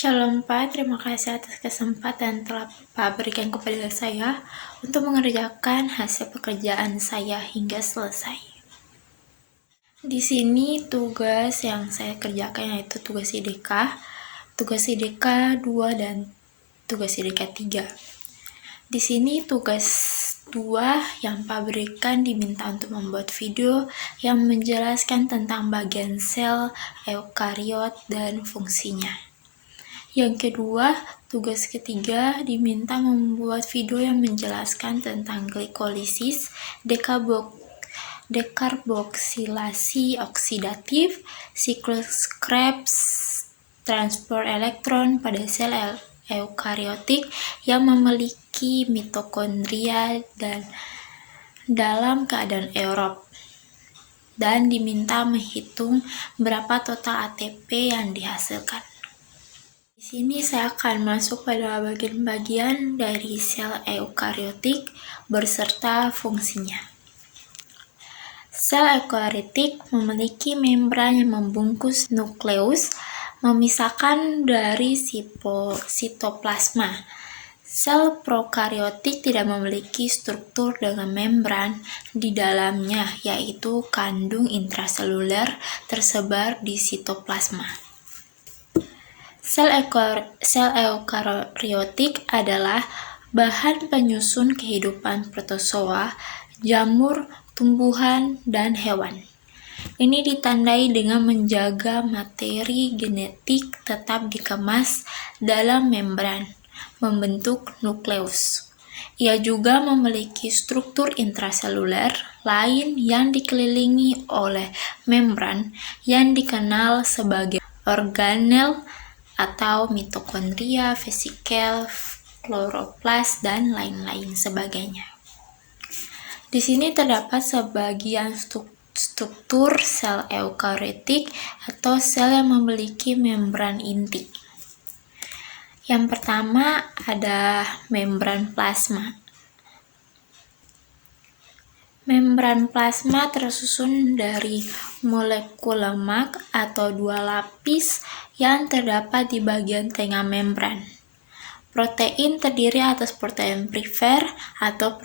Shalom Pak, terima kasih atas kesempatan telah Pak berikan kepada saya untuk mengerjakan hasil pekerjaan saya hingga selesai. Di sini tugas yang saya kerjakan yaitu tugas IDK 2 dan tugas IDK 3. Di sini tugas 2 yang Pak berikan diminta untuk membuat video yang menjelaskan tentang bagian sel eukariot dan fungsinya. Yang kedua, tugas ketiga diminta membuat video yang menjelaskan tentang glikolisis, dekarboksilasi oksidatif, siklus Krebs, transport elektron pada sel eukariotik yang memiliki mitokondria dan dalam keadaan aerob, dan diminta menghitung berapa total ATP yang dihasilkan. Di sini saya akan masuk pada bagian-bagian dari sel eukariotik beserta fungsinya. Sel eukariotik memiliki membran yang membungkus nukleus, memisahkan dari sitoplasma. Sel prokariotik tidak memiliki struktur dengan membran di dalamnya, yaitu kandung intraseluler tersebar di sitoplasma. Sel eukariotik adalah bahan penyusun kehidupan protozoa, jamur, tumbuhan, dan hewan. Ini ditandai dengan menjaga materi genetik tetap dikemas dalam membran, membentuk nukleus. Ia juga memiliki struktur intraseluler lain yang dikelilingi oleh membran yang dikenal sebagai organel atau mitokondria, vesikel, kloroplas, dan lain-lain sebagainya. Di sini terdapat sebagian struktur sel eukariotik atau sel yang memiliki membran inti. Yang pertama ada membran plasma. Membran plasma tersusun dari molekul lemak atau 2 lapis yang terdapat di bagian tengah membran. Protein terdiri atas protein perifer atau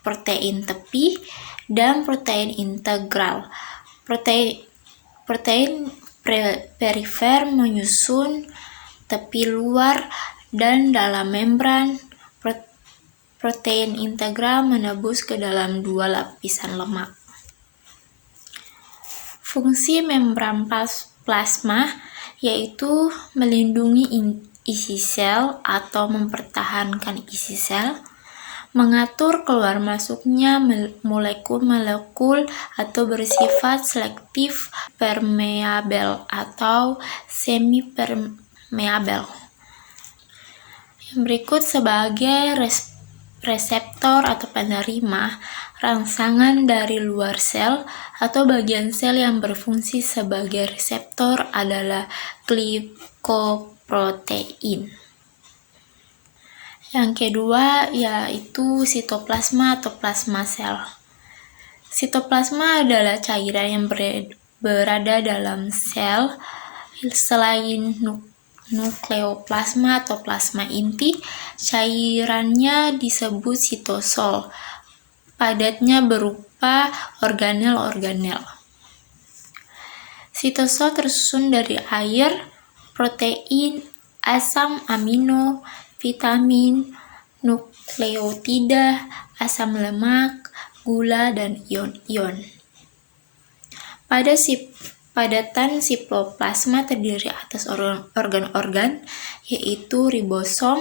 protein tepi dan protein integral. Protein perifer menyusun tepi luar dan dalam membran. Protein integral menembus ke dalam 2 lapisan lemak. Fungsi membran plasma yaitu melindungi isi sel atau mempertahankan isi sel, mengatur keluar masuknya molekul-molekul atau bersifat selektif permeabel atau semi-permeabel. Yang berikut sebagai reseptor atau penerima rangsangan dari luar sel atau bagian sel yang berfungsi sebagai reseptor adalah glikoprotein. Yang kedua yaitu sitoplasma atau plasma sel. Sitoplasma adalah cairan yang berada dalam sel selain nukleoplasma atau plasma inti. Cairannya disebut sitosol. Padatnya berupa organel-organel. Sitosol tersusun dari air, protein, asam amino, vitamin, nukleotida, asam lemak, gula, dan ion-ion. Padatan sitoplasma terdiri atas organ-organ, yaitu ribosom,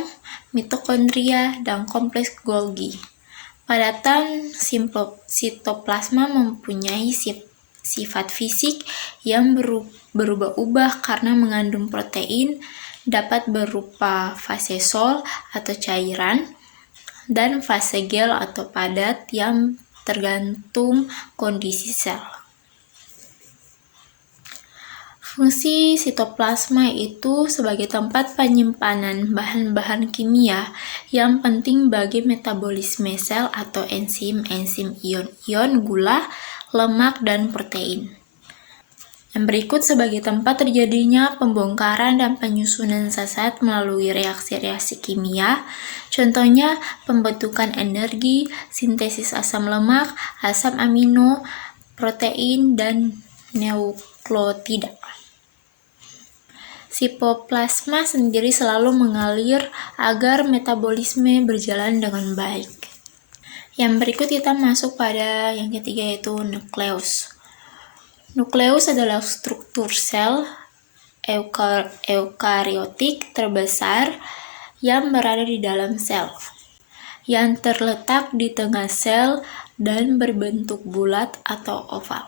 mitokondria, dan kompleks Golgi. Padatan sitoplasma mempunyai sifat fisik yang berubah-ubah karena mengandung protein, dapat berupa fase sol atau cairan, dan fase gel atau padat yang tergantung kondisi sel. Fungsi sitoplasma itu sebagai tempat penyimpanan bahan-bahan kimia yang penting bagi metabolisme sel atau enzim ion-ion, gula, lemak, dan protein. Yang berikut sebagai tempat terjadinya pembongkaran dan penyusunan zat melalui reaksi-reaksi kimia, contohnya pembentukan energi, sintesis asam lemak, asam amino, protein, dan nukleotida. Sitoplasma sendiri selalu mengalir agar metabolisme berjalan dengan baik. Yang berikut kita masuk pada yang ketiga, yaitu nukleus. Nukleus adalah struktur sel eukariotik terbesar yang berada di dalam sel, yang terletak di tengah sel dan berbentuk bulat atau oval.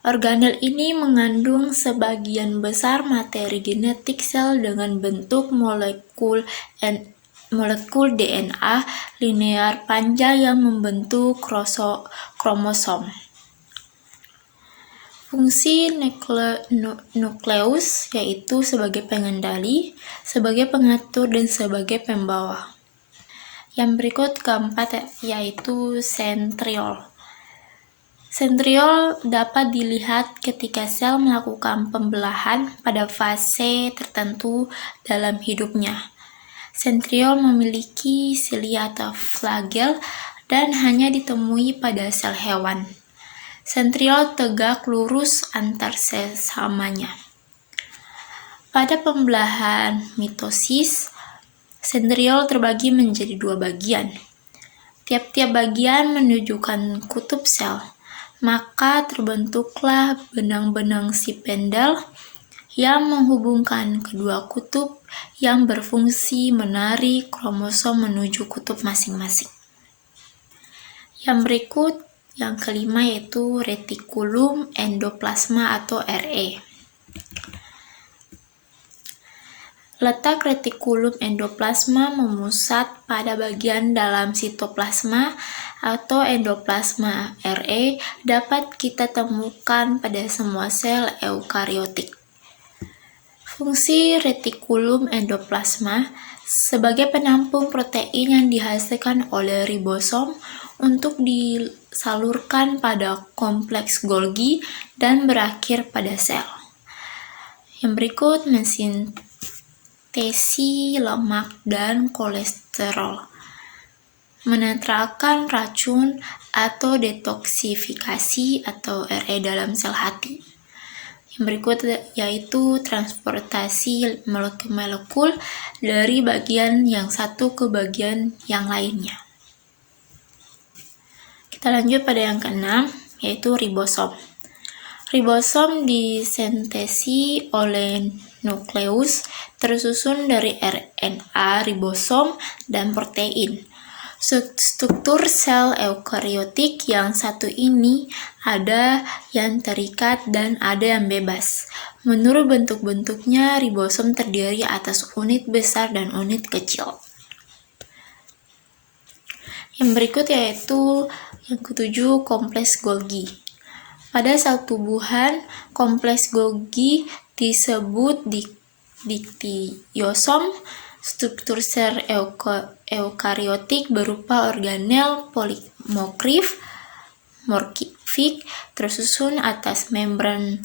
Organel ini mengandung sebagian besar materi genetik sel dengan bentuk molekul DNA linear panjang yang membentuk kromosom. Fungsi nukleus yaitu sebagai pengendali, sebagai pengatur, dan sebagai pembawa. Yang berikut keempat yaitu sentriol. Sentriol dapat dilihat ketika sel melakukan pembelahan pada fase tertentu dalam hidupnya. Sentriol memiliki silia atau flagel dan hanya ditemui pada sel hewan. Sentriol tegak lurus antar sesamanya. Pada pembelahan mitosis, sentriol terbagi menjadi dua bagian. Tiap-tiap bagian menunjukkan kutub sel, maka terbentuklah benang-benang spindle yang menghubungkan kedua kutub yang berfungsi menarik kromosom menuju kutub masing-masing. Yang berikut, yang kelima, yaitu retikulum endoplasma atau RE. Letak retikulum endoplasma memusat pada bagian dalam sitoplasma atau endoplasma. RE dapat kita temukan pada semua sel eukariotik. Fungsi retikulum endoplasma sebagai penampung protein yang dihasilkan oleh ribosom untuk disalurkan pada kompleks Golgi dan berakhir pada sel. Yang berikut mensintesi lemak dan kolesterol, menetralkan racun atau detoksifikasi atau RE dalam sel hati. Yang berikut yaitu transportasi molekul dari bagian yang satu ke bagian yang lainnya. Kita lanjut pada yang keenam, yaitu ribosom. Ribosom disintesi oleh nukleus, tersusun dari RNA ribosom dan protein. Struktur sel eukariotik yang satu ini ada yang terikat dan ada yang bebas. Menurut bentuk-bentuknya, ribosom terdiri atas unit besar dan unit kecil. Yang berikut yaitu yang ketujuh, kompleks Golgi. Pada sel tubuhan, kompleks Golgi disebut diktiosom. Struktur sel eukariotik berupa organel polimorfik tersusun atas membran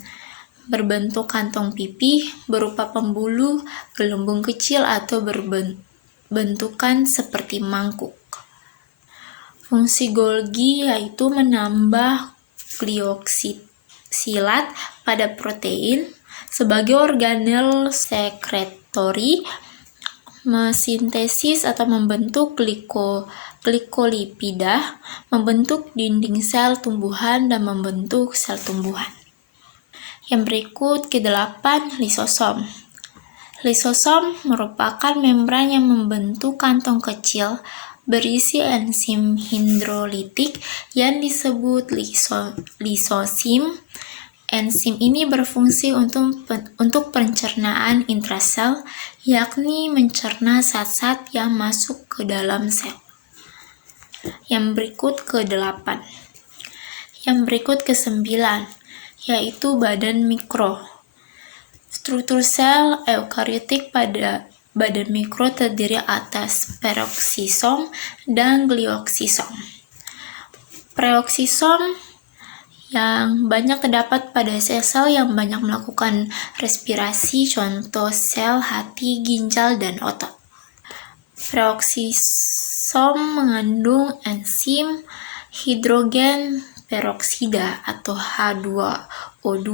berbentuk kantong pipih berupa pembuluh gelembung kecil atau berbentukan seperti mangkuk. Fungsi Golgi yaitu menambah gliosilat pada protein sebagai organel sekretori, mesintesis atau membentuk glikolipida, membentuk dinding sel tumbuhan dan membentuk sel tumbuhan. Yang berikut ke-8, lisosom. Lisosom merupakan membran yang membentuk kantong kecil berisi enzim hidrolitik yang disebut lisosim. Enzim ini berfungsi untuk pencernaan intrasel, yakni mencerna zat-zat yang masuk ke dalam sel. Yang berikut ke-8. Yang berikut ke-9, yaitu badan mikro. Struktur sel eukariotik pada badan mikro terdiri atas peroksisom dan glioksisom. Peroksisom yang banyak terdapat pada sel-sel yang banyak melakukan respirasi, contoh sel hati, ginjal, dan otot. Peroksisom mengandung enzim hidrogen peroksida atau H2O2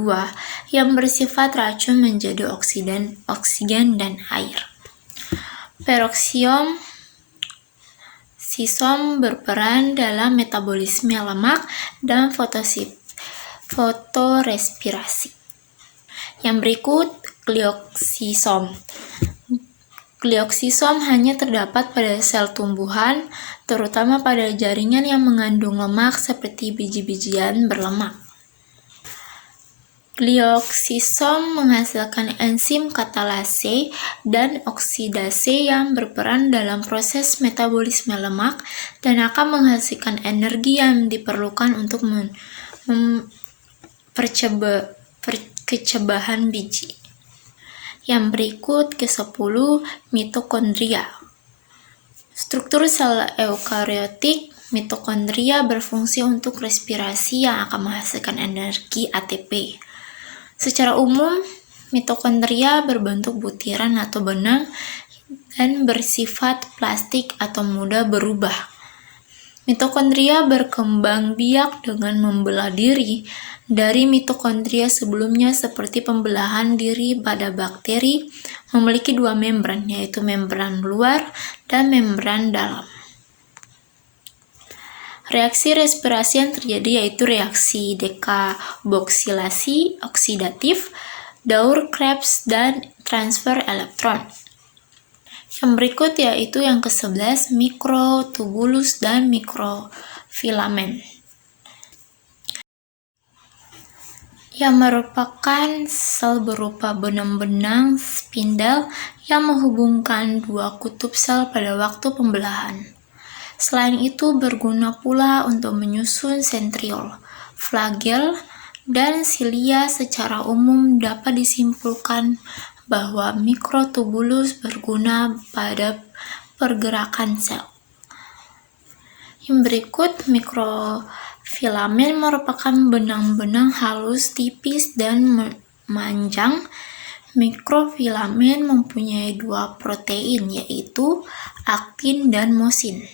yang bersifat racun menjadi oksigen dan air. Peroksisom berperan dalam metabolisme lemak dan fotorespirasi. Yang berikut, glioksisom. Glioksisom hanya terdapat pada sel tumbuhan, terutama pada jaringan yang mengandung lemak seperti biji-bijian berlemak. Glioksisom menghasilkan enzim katalase dan oksidase yang berperan dalam proses metabolisme lemak dan akan menghasilkan energi yang diperlukan untuk percebahan biji. Yang berikut ke-10, mitokondria. Struktur sel eukariotik, mitokondria berfungsi untuk respirasi yang akan menghasilkan energi ATP. Secara umum, mitokondria berbentuk butiran atau benang dan bersifat plastik atau mudah berubah. Mitokondria berkembang biak dengan membelah diri dari mitokondria sebelumnya seperti pembelahan diri pada bakteri memiliki dua membran, yaitu membran luar dan membran dalam. Reaksi respirasi yang terjadi yaitu reaksi dekarboksilasi oksidatif, Daur-Krebs, dan transfer elektron. Yang berikut yaitu yang ke-11, mikrotubulus dan mikrofilamen, yang merupakan sel berupa benang-benang spindel yang menghubungkan dua kutub sel pada waktu pembelahan. Selain itu berguna pula untuk menyusun sentriol, flagel, dan silia. Secara umum dapat disimpulkan bahwa mikrotubulus berguna pada pergerakan sel. Yang berikut, mikrofilamen merupakan benang-benang halus, tipis, dan memanjang. Mikrofilamen mempunyai dua protein, yaitu aktin dan mosin.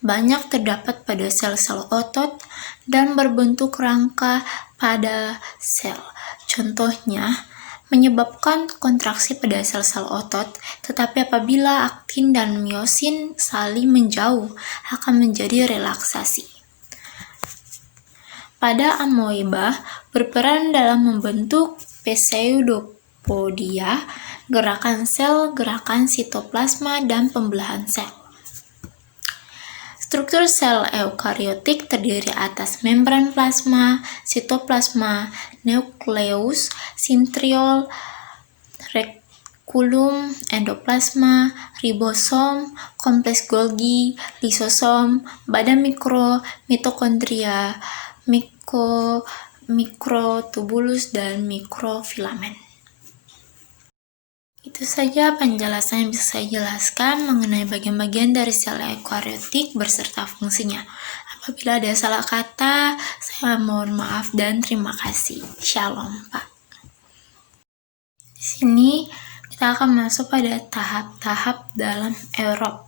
Banyak terdapat pada sel-sel otot dan berbentuk rangka pada sel. Contohnya, menyebabkan kontraksi pada sel-sel otot, tetapi apabila aktin dan miosin saling menjauh, akan menjadi relaksasi. Pada amoeba, berperan dalam membentuk pseudopodia, gerakan sel, gerakan sitoplasma, dan pembelahan sel. Struktur sel eukariotik terdiri atas membran plasma, sitoplasma, nukleus, sentriol, rekulum, endoplasma, ribosom, kompleks Golgi, lisosom, badan mikro, mitokondria, mikrotubulus, dan mikrofilamen. Itu saja penjelasan yang bisa saya jelaskan mengenai bagian-bagian dari sel eukariotik beserta fungsinya. Apabila ada salah kata, saya mohon maaf dan terima kasih. Shalom, Pak. Di sini kita akan masuk pada tahap-tahap dalam aerob.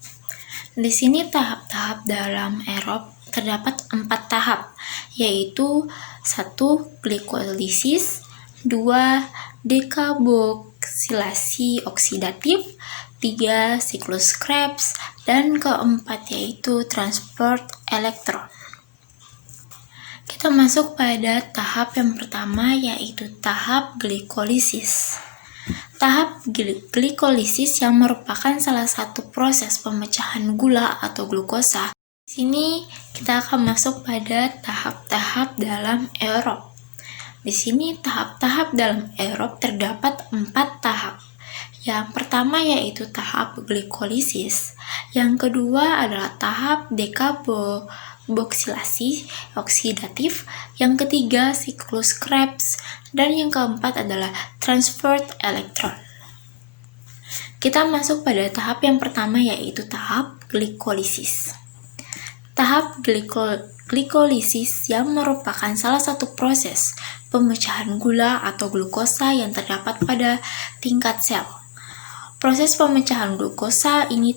Di sini tahap-tahap dalam aerob terdapat 4 tahap, yaitu 1. Glikolisis, 2. Dekarboksilasi oksidatif, 3. Siklus Krebs, dan keempat yaitu transport elektron. Kita masuk pada tahap yang pertama, yaitu tahap glikolisis. Tahap glikolisis yang merupakan salah satu proses pemecahan gula atau glukosa. Di sini kita akan masuk pada tahap-tahap dalam aerob. Di sini tahap-tahap dalam aerob terdapat 4 tahap. Yang pertama yaitu tahap glikolisis. Yang kedua adalah tahap dekarboksilasi oksidatif. Yang ketiga siklus Krebs. Dan yang keempat adalah transport elektron. Kita masuk pada tahap yang pertama yaitu tahap glikolisis. Tahap glikolisis yang merupakan salah satu proses pemecahan gula atau glukosa yang terdapat pada tingkat sel. Proses pemecahan glukosa ini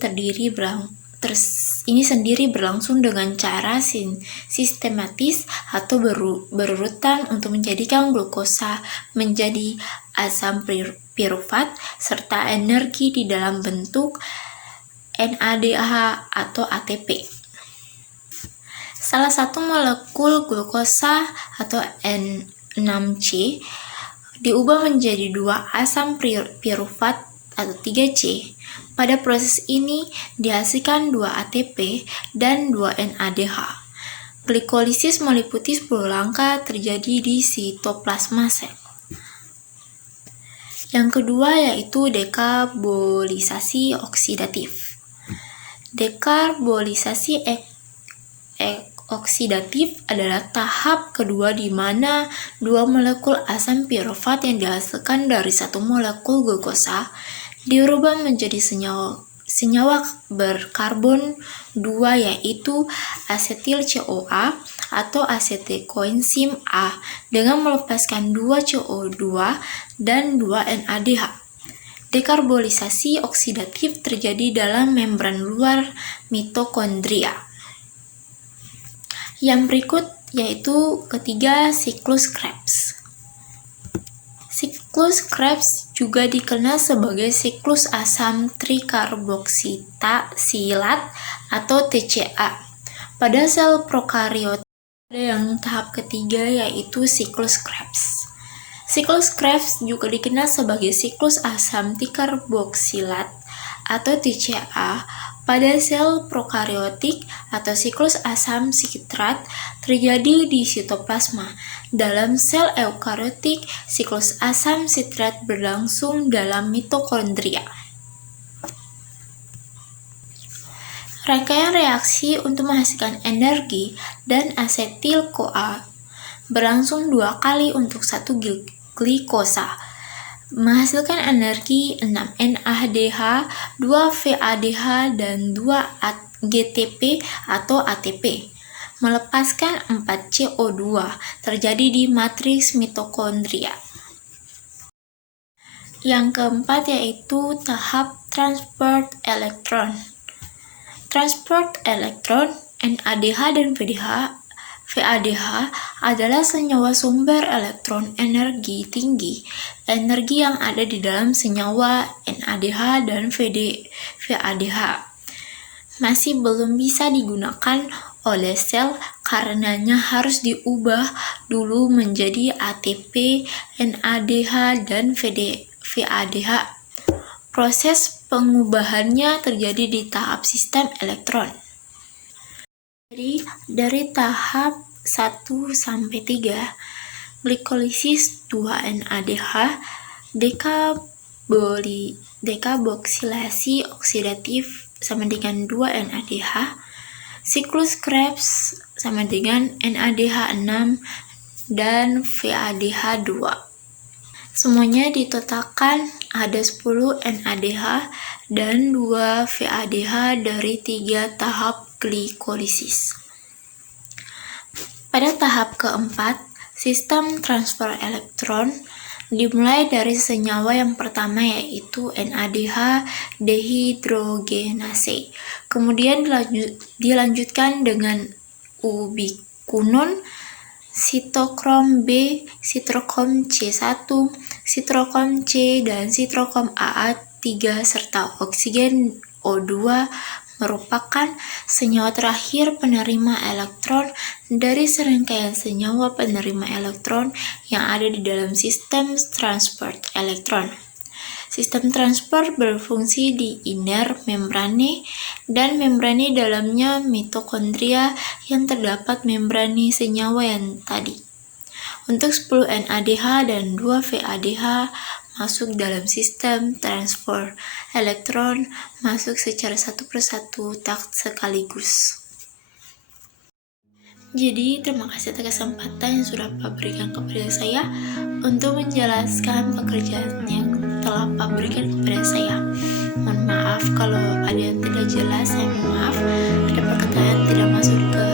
sendiri berlangsung dengan cara sistematis atau berurutan untuk menjadikan glukosa menjadi asam pirufat serta energi di dalam bentuk NADH atau ATP. Salah satu molekul glukosa atau N6C diubah menjadi 2 asam pirufat atau 3C. Pada proses ini dihasilkan 2 ATP dan 2 NADH. Glikolisis meliputi 10 langkah terjadi di sitoplasma sel. Yang kedua yaitu dekarbolisasi oksidatif. Dekarbolisasi oksidatif adalah tahap kedua di mana 2 molekul asam pirufat yang dihasilkan dari 1 molekul glukosa dirubah menjadi senyawa berkarbon 2 yaitu asetil CoA atau asetilkoenzim A dengan melepaskan 2 CO2 dan 2 NADH. Dekarbolisasi oksidatif terjadi dalam membran luar mitokondria. Yang berikut yaitu ketiga siklus Krebs. Siklus Krebs juga dikenal sebagai siklus asam trikarboksilasilat atau TCA. Pada sel prokariot ada yang tahap ketiga yaitu siklus Krebs. Siklus Krebs juga dikenal sebagai siklus asam trikarboksilat atau TCA. Pada sel prokariotik atau siklus asam sitrat terjadi di sitoplasma. Dalam sel eukariotik, siklus asam sitrat berlangsung dalam mitokondria. Rangkaian reaksi untuk menghasilkan energi dan asetil-CoA berlangsung 2 kali untuk 1 glikosa. Menghasilkan energi 6 NADH, 2 VADH, dan 2 GTP atau ATP. Melepaskan 4 CO2 terjadi di matriks mitokondria. Yang keempat yaitu tahap transport elektron. Transport elektron, NADH dan VADH adalah senyawa sumber elektron energi tinggi. Energi yang ada di dalam senyawa NADH dan VADH masih belum bisa digunakan oleh sel karenanya harus diubah dulu menjadi ATP, NADH, dan VADH. Proses pengubahannya terjadi di tahap sistem elektron. Jadi, dari tahap 1 sampai 3, glikolisis 2 NADH, dekarboksilasi oksidatif sama dengan 2 NADH, siklus Krebs sama dengan NADH 6 dan VADH 2. Semuanya ditotalkan ada 10 NADH dan 2 VADH dari 3 tahap glikolisis. Pada tahap keempat, sistem transfer elektron dimulai dari senyawa yang pertama yaitu NADH dehidrogenase. Kemudian dilanjutkan dengan ubiquinone, sitokrom B, sitokrom C1, sitokrom C, dan sitokrom AA3 serta oksigen O2 merupakan senyawa terakhir penerima elektron dari serangkaian senyawa penerima elektron yang ada di dalam sistem transport elektron. Sistem transport berfungsi di inner membrane dan membrane dalamnya mitokondria yang terdapat membrane senyawa yang tadi. Untuk 10 NADH dan 2 VADH masuk dalam sistem transfer elektron masuk secara satu persatu tak sekaligus. Jadi terima kasih atas kesempatan yang sudah Pak berikan kepada saya untuk menjelaskan pekerjaan yang telah Pak berikan kepada saya. Mohon maaf kalau ada yang tidak jelas, saya mohon maaf. Ada perkataan tidak masuk ke